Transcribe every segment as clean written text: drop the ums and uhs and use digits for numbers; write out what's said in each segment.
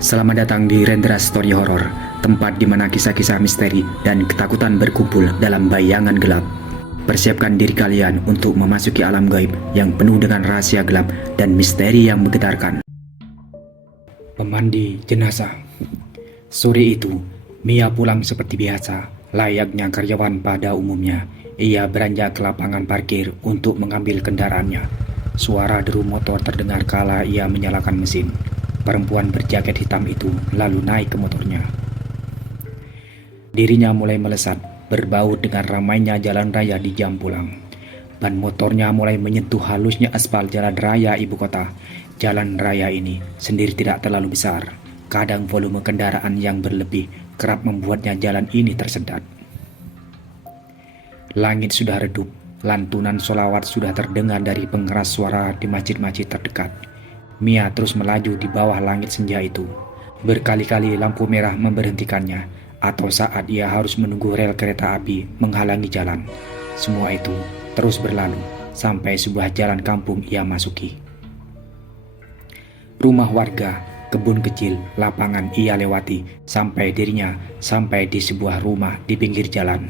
Selamat datang di Rendra Story Horror, tempat di mana kisah-kisah misteri dan ketakutan berkumpul dalam bayangan gelap. Persiapkan diri kalian untuk memasuki alam gaib yang penuh dengan rahasia gelap dan misteri yang menggetarkan. Pemandi jenazah. Sore itu, Mia pulang seperti biasa, layaknya karyawan pada umumnya. Ia beranjak ke lapangan parkir untuk mengambil kendaraannya. Suara deru motor terdengar kala ia menyalakan mesin. Perempuan berjaket hitam itu lalu naik ke motornya. Dirinya mulai melesat, berbaur dengan ramainya jalan raya di jam pulang. Ban motornya mulai menyentuh halusnya aspal jalan raya ibu kota. Jalan raya ini sendiri tidak terlalu besar. Kadang volume kendaraan yang berlebih kerap membuatnya jalan ini tersendat. Langit sudah redup, lantunan sholawat sudah terdengar dari pengeras suara di masjid-masjid terdekat. Mia terus melaju di bawah langit senja itu. Berkali-kali lampu merah memberhentikannya, atau saat ia harus menunggu rel kereta api menghalangi jalan. Semua itu terus berlalu sampai sebuah jalan kampung ia masuki. Rumah warga, kebun kecil, lapangan ia lewati sampai dirinya sampai di sebuah rumah di pinggir jalan.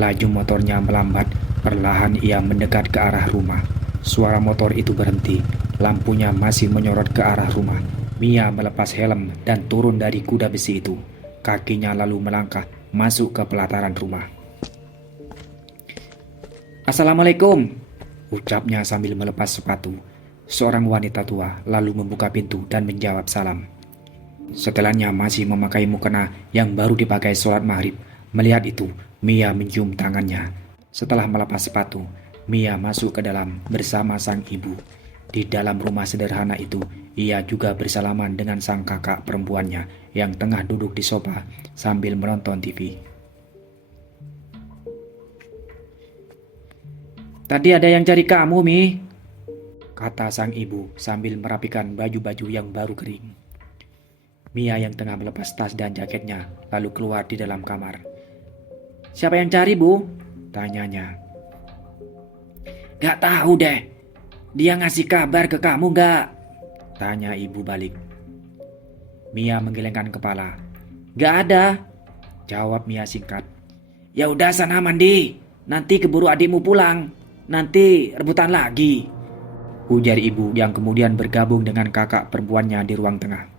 Laju motornya melambat, perlahan ia mendekat ke arah rumah. Suara motor itu berhenti, lampunya masih menyorot ke arah rumah. Mia melepas helm dan turun dari kuda besi itu. Kakinya lalu melangkah masuk ke pelataran rumah. "Assalamualaikum," ucapnya sambil melepas sepatu. Seorang wanita tua lalu membuka pintu dan menjawab salam. Setelahnya masih memakai mukena yang baru dipakai sholat maghrib. Melihat itu, Mia mencium tangannya. Setelah melepas sepatu, Mia masuk ke dalam bersama sang ibu. Di dalam rumah sederhana itu, ia juga bersalaman dengan sang kakak perempuannya yang tengah duduk di sofa sambil menonton TV. "Tadi ada yang cari kamu, Mi," kata sang ibu sambil merapikan baju-baju yang baru kering. Mia yang tengah melepas tas dan jaketnya lalu keluar di dalam kamar. "Siapa yang cari, Bu?" tanyanya. "Gak tahu deh. Dia ngasih kabar ke kamu gak?" tanya ibu balik. Mia menggelengkan kepala. "Gak ada," jawab Mia singkat. "Ya udah sana mandi. Nanti keburu adikmu pulang. Nanti rebutan lagi," ujar ibu yang kemudian bergabung dengan kakak perempuannya di ruang tengah.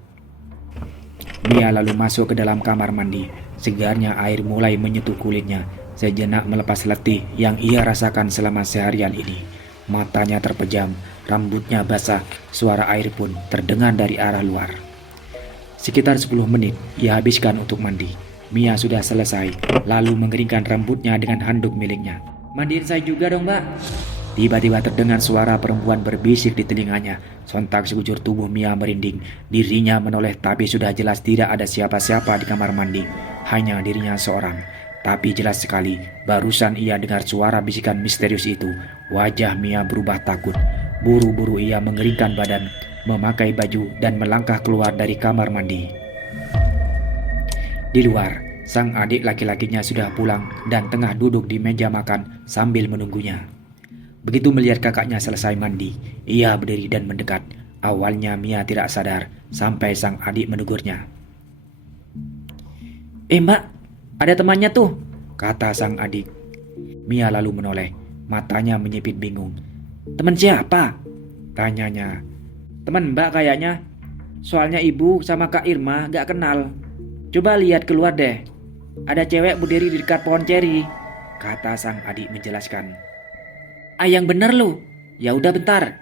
Mia lalu masuk ke dalam kamar mandi. Segarnya air mulai menyentuh kulitnya. Sejenak melepas letih yang ia rasakan selama seharian ini. Matanya terpejam, rambutnya basah, suara air pun terdengar dari arah luar. Sekitar 10 menit ia habiskan untuk mandi. Mia sudah selesai, lalu mengeringkan rambutnya dengan handuk miliknya. "Mandiin saya juga dong, Mbak." Tiba-tiba terdengar suara perempuan berbisik di telinganya. Sontak sekujur tubuh Mia merinding. Dirinya menoleh tapi sudah jelas tidak ada siapa-siapa di kamar mandi. Hanya dirinya seorang. Tapi jelas sekali barusan ia dengar suara bisikan misterius itu. Wajah Mia berubah takut. Buru-buru ia mengeringkan badan, memakai baju dan melangkah keluar dari kamar mandi. Di luar, sang adik laki-lakinya sudah pulang dan tengah duduk di meja makan sambil menunggunya. Begitu melihat kakaknya selesai mandi, ia berdiri dan mendekat. Awalnya Mia tidak sadar sampai sang adik menegurnya. Mbak, ada temannya tuh," kata sang adik. Mia lalu menoleh, matanya menyipit bingung. "Teman siapa?" tanyanya. "Teman Mbak kayaknya. Soalnya ibu sama Kak Irma gak kenal. Coba lihat keluar deh. Ada cewek berdiri di dekat pohon ceri," kata sang adik menjelaskan. "Ah, yang bener lu. Ya udah bentar."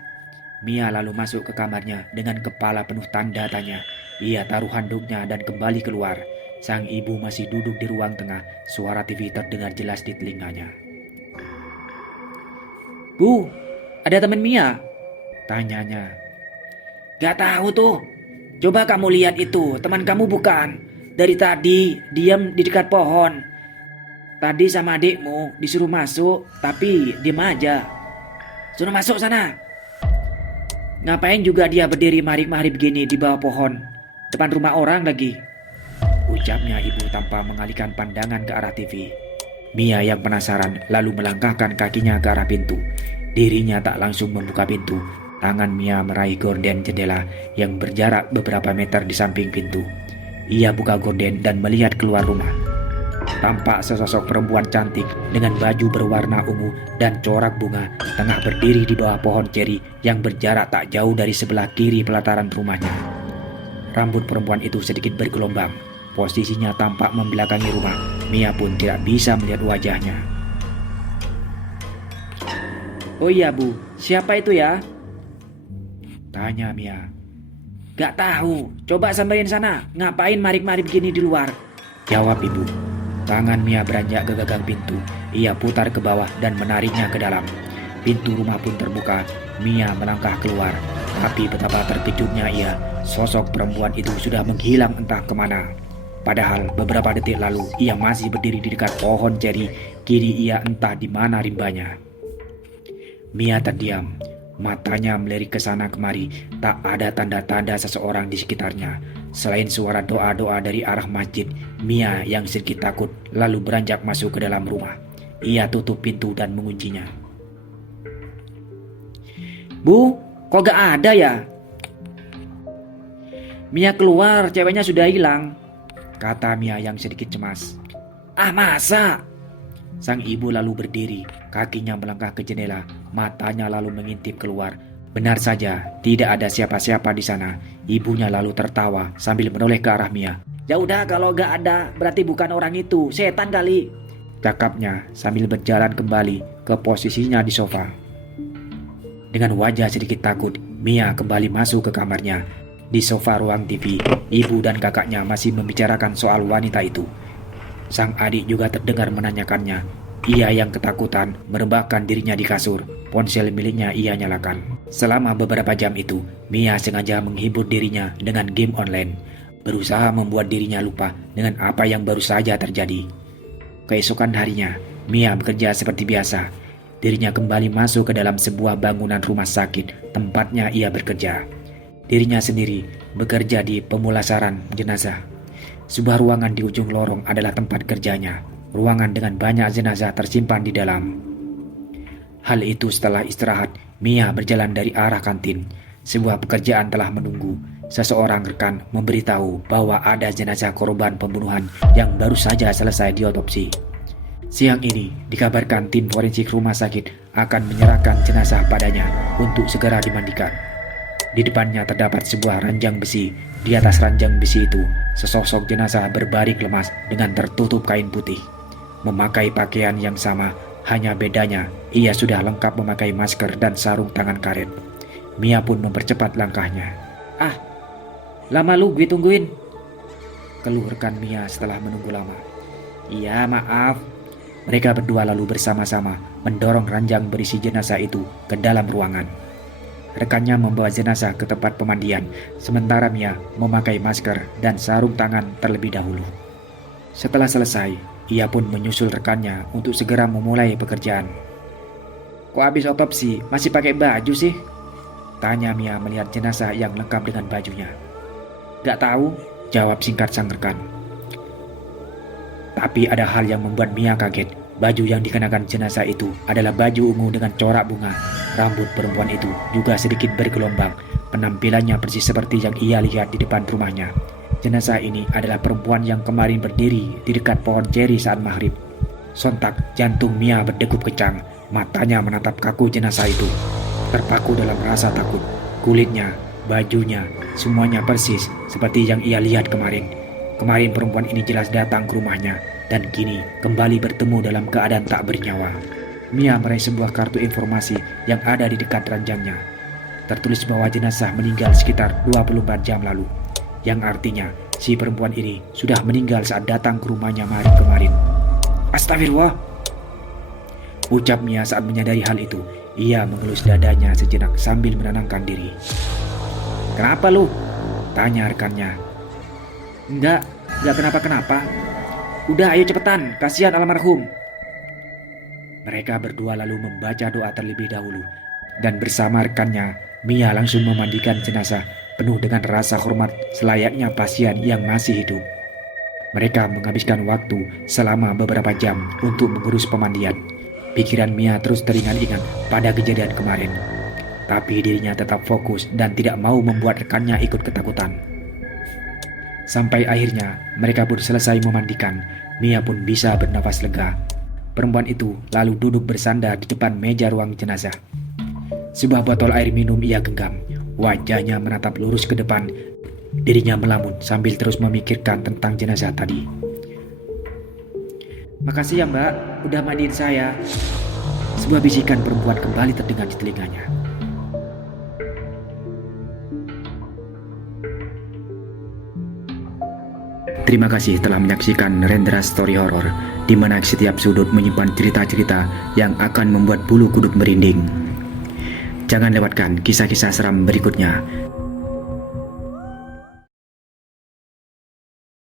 Mia lalu masuk ke kamarnya dengan kepala penuh tanda tanya. Ia taruh handuknya dan kembali keluar. Sang ibu masih duduk di ruang tengah. Suara TV terdengar jelas di telinganya. "Bu, ada teman Mia?" tanyanya. "Gak tahu tuh. Coba kamu lihat itu, teman kamu bukan? Dari tadi diam di dekat pohon. Tadi sama adikmu disuruh masuk, tapi diam aja. Suruh masuk sana. Ngapain juga dia berdiri mahrib-mahrib gini di bawah pohon, depan rumah orang lagi?" ucapnya ibu tanpa mengalihkan pandangan ke arah TV. Mia yang penasaran lalu melangkahkan kakinya ke arah pintu. Dirinya tak langsung membuka pintu, Tangan Mia meraih gorden jendela yang berjarak beberapa meter di samping pintu. Ia buka gorden dan melihat keluar rumah. Tampak sesosok perempuan cantik dengan baju berwarna ungu dan corak bunga tengah berdiri di bawah pohon ceri yang berjarak tak jauh dari sebelah kiri pelataran rumahnya. Rambut perempuan itu sedikit bergelombang. Posisinya tampak membelakangi rumah. Mia pun tidak bisa melihat wajahnya. "Oh iya Bu, siapa itu ya?" tanya Mia. "Gak tahu, coba samperin sana. Ngapain marip-marip gini di luar?" jawab ibu. Tangan Mia beranjak ke gagang pintu. Ia putar ke bawah dan menariknya ke dalam. Pintu rumah pun terbuka. Mia melangkah keluar. Tapi betapa terkejutnya ia. Sosok perempuan itu sudah menghilang entah kemana. Padahal beberapa detik lalu ia masih berdiri di dekat pohon ceri. Kini ia entah di mana rimbanya. Mia terdiam. Matanya melirik ke sana kemari. Tak ada tanda-tanda seseorang di sekitarnya. Selain suara doa-doa dari arah masjid, Mia yang sedikit takut lalu beranjak masuk ke dalam rumah. Ia tutup pintu dan menguncinya. "Bu, kok gak ada ya?" "Mia keluar, ceweknya sudah hilang," kata Mia yang sedikit cemas. "Ah, masa?" Sang ibu lalu berdiri, kakinya melangkah ke jendela, matanya lalu mengintip keluar. Benar saja, tidak ada siapa-siapa di sana. Ibunya lalu tertawa sambil menoleh ke arah Mia. "Ya udah, kalau gak ada, berarti bukan orang itu, setan kali," cakapnya sambil berjalan kembali ke posisinya di sofa. Dengan wajah sedikit takut, Mia kembali masuk ke kamarnya. Di sofa ruang TV, ibu dan kakaknya masih membicarakan soal wanita itu. Sang adik juga terdengar menanyakannya. Ia yang ketakutan merebahkan dirinya di kasur. Ponsel miliknya ia nyalakan. Selama beberapa jam itu, Mia sengaja menghibur dirinya dengan game online, berusaha membuat dirinya lupa dengan apa yang baru saja terjadi. Keesokan harinya, Mia bekerja seperti biasa. Dirinya kembali masuk ke dalam sebuah bangunan rumah sakit tempatnya ia bekerja. Dirinya sendiri bekerja di pemulasaran jenazah. Sebuah ruangan di ujung lorong adalah tempat kerjanya. Ruangan dengan banyak jenazah tersimpan di dalam. Hal itu setelah istirahat, Mia berjalan dari arah kantin. Sebuah pekerjaan telah menunggu. Seseorang rekan memberitahu bahwa ada jenazah korban pembunuhan yang baru saja selesai diotopsi. Siang ini dikabarkan tim forensik rumah sakit akan menyerahkan jenazah padanya untuk segera dimandikan. Di depannya terdapat sebuah ranjang besi. Di atas ranjang besi itu, sesosok jenazah berbaring lemas dengan tertutup kain putih. Memakai pakaian yang sama, hanya bedanya ia sudah lengkap memakai masker dan sarung tangan karet. Mia pun mempercepat langkahnya. "Ah, lama lu gue tungguin," keluh rekan Mia setelah menunggu lama. "Iya, maaf." Mereka berdua lalu bersama-sama mendorong ranjang berisi jenazah itu ke dalam ruangan. Rekannya membawa jenazah ke tempat pemandian, sementara Mia memakai masker dan sarung tangan terlebih dahulu. Setelah selesai, ia pun menyusul rekannya untuk segera memulai pekerjaan. "Kok habis otopsi masih pakai baju sih?" tanya Mia melihat jenazah yang lengkap dengan bajunya. "Gak tahu," jawab singkat sang rekan. Tapi ada hal yang membuat Mia kaget. Baju yang dikenakan jenazah itu adalah baju ungu dengan corak bunga. Rambut perempuan itu juga sedikit bergelombang. Penampilannya persis seperti yang ia lihat di depan rumahnya. Jenazah ini adalah perempuan yang kemarin berdiri di dekat pohon ceri saat maghrib. Sontak jantung Mia berdegup kencang. Matanya menatap kaku jenazah itu. Terpaku dalam rasa takut. Kulitnya, bajunya, semuanya persis seperti yang ia lihat kemarin. Kemarin perempuan ini jelas datang ke rumahnya dan kini kembali bertemu dalam keadaan tak bernyawa. Mia meraih sebuah kartu informasi yang ada di dekat ranjangnya. Tertulis bahwa jenazah meninggal sekitar 24 jam lalu, yang artinya si perempuan ini sudah meninggal saat datang ke rumahnya malam kemarin. "Astagfirullah," ucap Mia saat menyadari hal itu. Ia mengelus dadanya sejenak sambil menenangkan diri. "Kenapa lu?" tanya rekannya. Enggak kenapa-kenapa. Udah ayo cepetan, kasihan almarhum." Mereka berdua lalu membaca doa terlebih dahulu. Dan bersama rekannya, Mia langsung memandikan jenazah penuh dengan rasa hormat selayaknya pasien yang masih hidup. Mereka menghabiskan waktu selama beberapa jam untuk mengurus pemandian. Pikiran Mia terus teringat-ingat pada kejadian kemarin. Tapi dirinya tetap fokus dan tidak mau membuat rekannya ikut ketakutan. Sampai akhirnya mereka pun selesai memandikan. Mia pun bisa bernafas lega. Perempuan itu lalu duduk bersandar di depan meja ruang jenazah. Sebuah botol air minum ia genggam. Wajahnya menatap lurus ke depan. Dirinya melamun sambil terus memikirkan tentang jenazah tadi. "Makasih ya mbak, udah mandiin saya." Sebuah bisikan perempuan kembali terdengar di telinganya. Terima kasih telah menyaksikan Rendra Story Horror, di mana setiap sudut menyimpan cerita-cerita yang akan membuat bulu kuduk merinding. Jangan lewatkan kisah-kisah seram berikutnya.